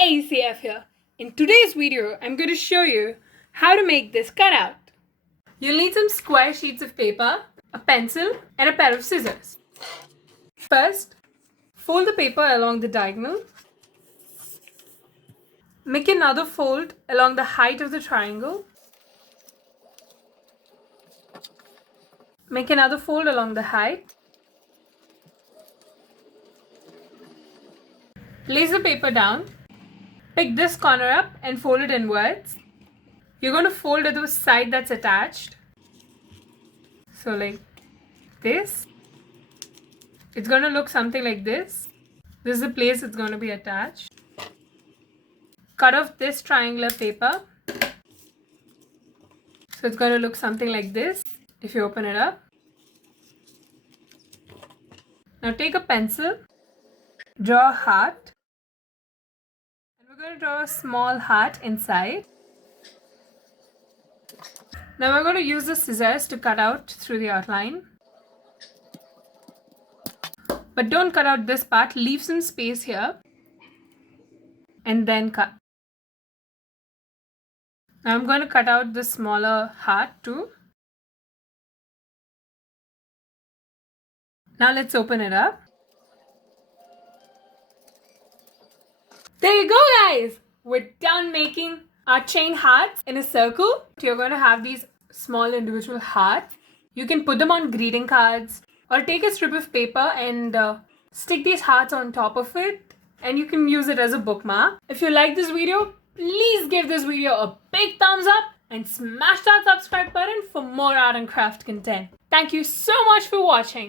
ACF here. In today's video, I'm going to show you how to make this cutout. You'll need some square sheets of paper, a pencil, and a pair of scissors. First, fold the paper along the diagonal. Make another fold along the height of the triangle. Make another fold along the height. Place the paper down. Pick this corner up and fold it inwards. You're going to fold at the side that's attached. So like this. It's going to look something like this. This is the place it's going to be attached. Cut off this triangular paper. So it's going to look something like this if you open it up. Now take a pencil, draw a heart. And we're going to draw a small heart inside. Now we're going to use the scissors to cut out through the outline. But don't cut out this part, leave some space here. And then cut. Now I'm going to cut out the smaller heart too. Now let's open it up. There you go, guys! We're done making our chain hearts in a circle. You're going to have these small individual hearts. You can put them on greeting cards or take a strip of paper and stick these hearts on top of it, and you can use it as a bookmark. If you like this video, please give this video a big thumbs up and smash that subscribe button for more art and craft content. Thank you so much for watching.